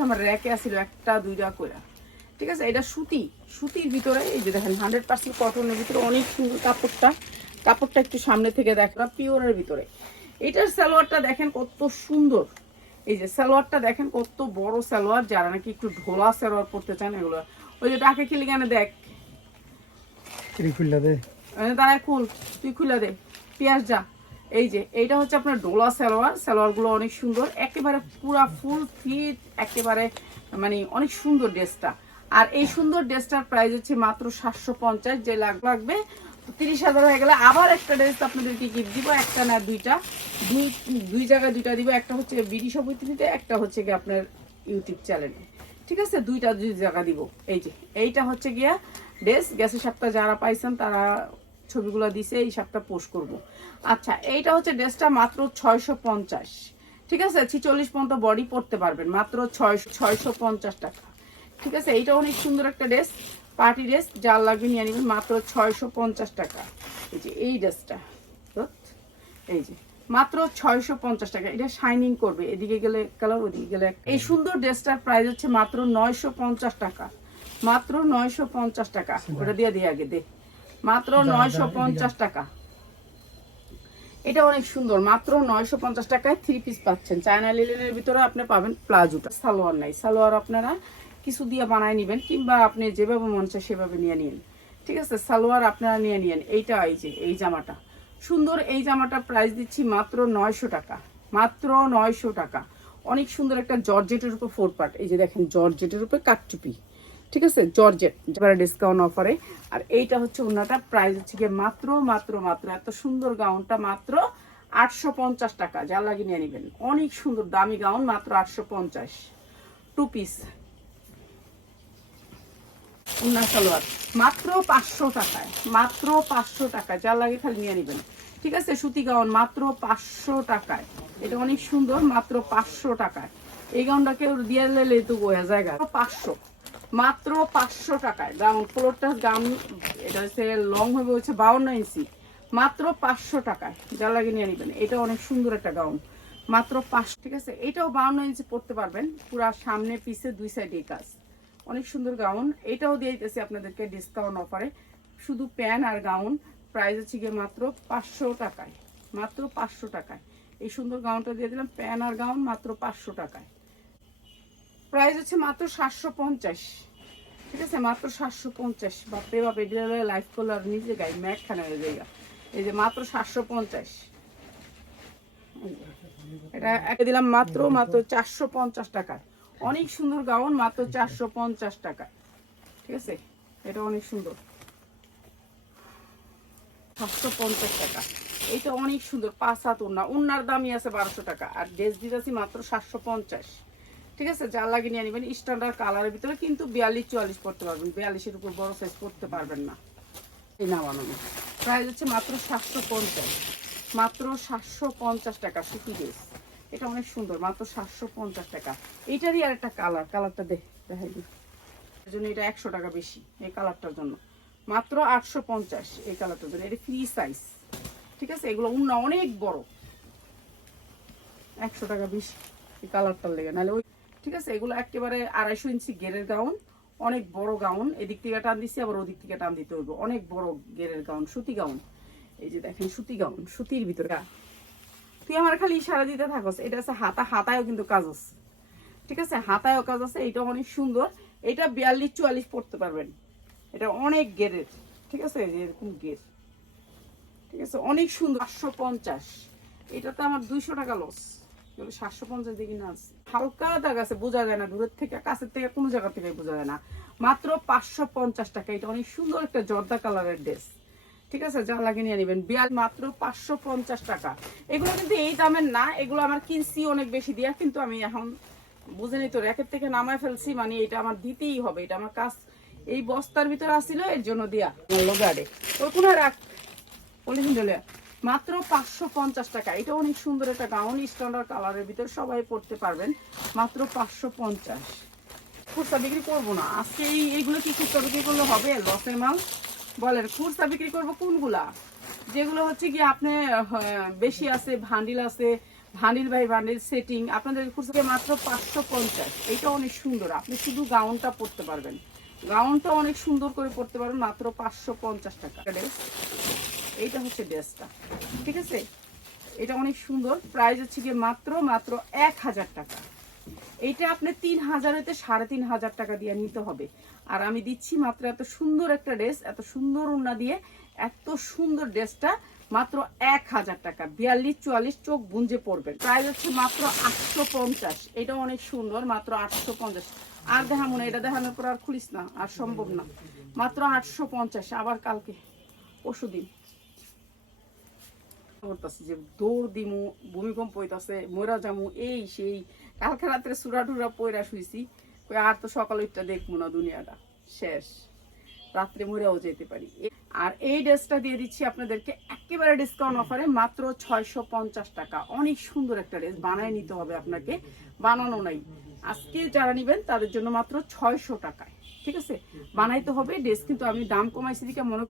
হচ্ছে আমার র্যাকে আসছিল একটা দুইটা করে, ঠিক আছে। এটা সুতির ভিতরে, এই যে দেখেন 100% কটনের ভিতরে, অনেক সুন্দর কাপড়টা একটু সামনে থেকে দেখেন, পিওরের ভিতরে। এটার সালোয়ারটা দেখেন কত সুন্দর, এই যে সালোয়ারটা দেখেন কত বড় সালোয়ার। যারা নাকি একটু ঢোলা সালোয়ার পরতে চান এগুলো, ওই যে ডাকে খেলে কেন দেখ খুললা দে, দাঁড়ায় খুল, তুই খুলে দে পিয়াস যা। এই যে এইটা হচ্ছে আপনার ডোলা সালোয়ার গুলো অনেক সুন্দর, একেবারে পুরা ফুল ফিট, একেবারে মানে অনেক সুন্দর ড্রেসটা। আর এই সুন্দর ড্রেসটার প্রাইস হচ্ছে মাত্র 750। যে লাগবে 30,000 হয়ে গেলে আবার একটা ড্রেস আপনাদেরকে গিফট দিব, একটা না দুইটা, দুই জায়গায় দুইটা দিব। একটা হচ্ছে বিডি সমিতিতে, একটা হচ্ছে গিয়ে আপনার ইউটিউব চ্যানেলে, ঠিক আছে। দুই জায়গা দিব। এই যে এইটা হচ্ছে গিয়া ড্রেস, গ্যাসের সাপটা যারা পাইছেন তারা ছবিগুলো দিছে, এই সাপটা পোস্ট করব। আচ্ছা, এইটা হচ্ছে ড্রেসটা মাত্র 650, ঠিক আছে। 46 পর্যন্ত বডি পরতে পারবেন, মাত্র 650 টাকা, ঠিক আছে। এইটা অনেক সুন্দর একটা ড্রেস, পার্টি ড্রেস, যার লাগবে নিয়ে নেবেন, মাত্র 650 টাকা। এই যে এই ড্রেসটা, এই যে মাত্র 650 টাকা। এটা শাইনিং করবে, এদিকে গেলে কালার, ওদিকে গেলে। এই সুন্দর ড্রেসটার প্রাইস হচ্ছে মাত্র 950 টাকা, মাত্র 950 টাকা। ওটা দিয়ে আগে দে, মাত্র 950 টাকা। এটা অনেক সুন্দর, মাত্র 950 টাকায় 3 পিস পাচ্ছেন। চায়না লিলেনের ভিতরে আপনি পাবেন প্লাজোটা, সালোয়ার নাই, সালোয়ার আপনারা কিছু দিয়ে বানায় নেবেন, কিংবা আপনি যেভাবে মন চায় সেভাবে নিয়ে নিন, ঠিক আছে। সালোয়ার আপনারা নিয়ে নিন। এইটা এই যে এই জামাটা সুন্দর, এই জামাটার প্রাইস দিচ্ছি মাত্র 900 টাকা, মাত্র 900 টাকা। অনেক সুন্দর একটা জর্জেটের উপর 4 পার্ট, এই যে দেখেন জর্জেটের উপর কাটচুপি, ঠিক আছে, জর্জেট, যারা ডিসকাউন্ট অফারে। আর এইটা হচ্ছে ওনাটা, প্রাইস হচ্ছে গিয়ে মাত্র এত সুন্দর গাউনটা মাত্র 850 টাকা। যা লাগে নিয়ে নেবেন, অনেক সুন্দর দামি গাউন, মাত্র 850। 2 পিস উন্না সালোয়ার মাত্র 500 টাকায়, মাত্র 500 টাকা। যা লাগে খালি নিয়ে নেবেন, ঠিক আছে। সুতি গাউন মাত্র 500 টাকায়, এটা অনেক সুন্দর, মাত্র 500 টাকায়। এই গাউনটাকে দিয়ে লেলে তো বোঝা জায়গা, 500, মাত্র 500 টাকায়। গাউন ফ্লোরটা গাউন, এটা হচ্ছে লং হবে হচ্ছে 52 ইঞ্চি, মাত্র 500 টাকায়। যা লাগে নিয়ে নেবেন। এটা অনেক সুন্দর একটা গাউন, মাত্র 500, ঠিক আছে। এটাও 52 ইঞ্চি পড়তে পারবেন, পুরা সামনে পিছে দুই সাইডে কাজ, অনেক সুন্দর গাউন। এটাও দিয়ে দিতেছি আপনাদেরকে ডিসকাউন্ট অফারে, শুধু প্যান্ট আর গাউন, প্রাইস হচ্ছে গিয়ে মাত্র 500 টাকায়, মাত্র 500 টাকায়। এই সুন্দর গাউনটা দিয়ে দিলাম, প্যান্ট আর গাউন মাত্র 500 টাকায়। প্রাইস হচ্ছে মাত্র 750, ঠিক আছে, মাত্র 750। বাপরে বাপ, এটা লাইফ করলে আর নিজে গাই ম্যাক খানা হয়ে যায়। এই যে মাত্র 750, এটা একে দিলাম মাত্র 450 টাকায়। অনেক সুন্দর গাউন, মাত্র 450 টাকায়, ঠিক আছে। এটা অনেক সুন্দর, 750 টাকা। এইটা অনেক সুন্দর, 5 হাত ওড়না, ওড়নার দামই আছে 1200 টাকা, আর ড্রেস দিতেছি মাত্র 750, ঠিক আছে। যা লাগে নিয়ে নেবেন, স্ট্যান্ডার্ড কালারের ভিতরে, কিন্তু 42-44 পড়তে পারবেন, 42-এর উপর বড় সাইজ পড়তে পারবেন না। এই না বানানো প্রাইস হচ্ছে মাত্র 750, মাত্র 750 টাকা সুতি ড্রেস। এটা অনেক সুন্দর, মাত্র 750 টাকা। এইটারই আর একটা কালারটা দেখাই দিই, এর জন্য এটা 100 টাকা বেশি এই কালারটার জন্য, মাত্র 850 এই কালারটার জন্য। এটা ফ্রি সাইজ, ঠিক আছে। এগুলো উন্না অনেক বড়, 100 টাকা বেশি এই কালারটার লেগে, নাহলে ওই, ঠিক আছে। এগুলো একেবারে 250 ইঞ্চি গেরের গাউন, অনেক বড় গাউন, এদিক থেকে টান দিচ্ছি আবার ওদিক থেকে টান দিতে হইব, অনেক বড় গেরের গাউন, সুতি গাউন। এই যে দেখেন সুতি গাউন, সুতির ভিতরে। তুই আমার খালি ইশারা দিতে থাকস। এটা আছে হাতায়ও কিন্তু কাজ আছে, ঠিক আছে, হাতায়ও কাজ আছে। এটা অনেক সুন্দর, এটা 42-44 পড়তে পারবেন। এটা অনেক গেরের, ঠিক আছে, এরকম গের, ঠিক আছে, অনেক সুন্দর। 550, এটাতে আমার 200 টাকা লস, 750 দিয়ে কিনা আছে। হালকা দাগ আছে, বোঝা যায় না, দূরের থেকে কাছের থেকে কোনো জায়গা থেকে বোঝা যায় না। মাত্র 550 টাকা। এটা অনেক সুন্দর একটা জর্দা কালারের ড্রেস, ঠিক আছে। যা লাগে নিয়ে নেবেন, মাত্র 550 টাকা। এগুলো কিন্তু এই দামের না, এগুলো আমার কিনছি অনেক বেশি দিয়া, কিন্তু আমি এখন বুঝে তো র্যাকের থেকে নামায় ফেলছি, মানে এটা আমার দিতেই হবে, এটা আমার কাজ। এই বস্তার ভিতরে আসছিল, এর জন্য দিয়া লোগাড়ে ওই কোন রাখ পলিথিন ঢেলে। মাত্র 550 টাকা। এটা অনেক সুন্দর একটা গাউন, স্ট্যান্ডার্ড কালারের ভিতরে, সবাই পড়তে পারবেন, মাত্র 550। খুচরা বিক্রি করবো না আজকে, এইগুলো কি খুচরা বিক্রি করলে হবে? লসের মাল বলেন। খুচরা বিক্রি করবো কোনগুলা, যেগুলো হচ্ছে কি আপনি বেশি আছে, ভান্ডিল আছে, ভান্ডিল বাই ভান্ডিল সেটিং আপনাদের খুচরা মাত্র 550। এটা অনেক সুন্দর, আপনি শুধু গাউনটা পরতে পারবেন, গাউনটা অনেক সুন্দর করে পরতে পারবেন মাত্র 550 টাকা ড্রেস। এইটা হচ্ছে ড্রেসটা, ঠিক আছে, এটা অনেক সুন্দর, প্রাইস হচ্ছে গিয়ে মাত্র 1000 টাকা। এইটা আপনি 3000 হইতে 3500 টাকা দিয়ে নিতে হবে। আর আমি দিচ্ছি মাত্র এত সুন্দর একটা ড্রেস, এত সুন্দর ওড়না দিয়ে এত সুন্দর ড্রেসটা মাত্র 1000 টাকা। 42-44 চোখ বুঞ্জে পড়বেন। প্রাইস হচ্ছে মাত্র 850। এটা অনেক সুন্দর, মাত্র 850। আর দেখাবো না, এটা দেখানোর পর আর খুলিস না, আর সম্ভব না। মাত্র 850। আবার কালকে পরশুদিন করতেছি যে দৌড় দিমু, ভূমিকম্প হইতাছে, মরা যামু, এই সেই। কালকে রাত্রে সুরা টুরা পয়রা শুইছি, আর তো সকাল ওইটা দেখবো না, দুনিয়াটা শেষ, রাত্রে মরেও যেতে পারি। আর এই ড্রেসটা দিয়ে দিচ্ছি আপনাদেরকে একেবারে ডিসকাউন্ট অফারে মাত্র 650 টাকা। অনেক সুন্দর একটা ড্রেস, বানায় নিতে হবে আপনাকে, বানানো নাই। আজকে যারা নিবেন তাদের জন্য মাত্র 600 টাকায়, ঠিক আছে, বানাইতে হবে ড্রেস। কিন্তু আমি দাম কমাইছি দিকে মনে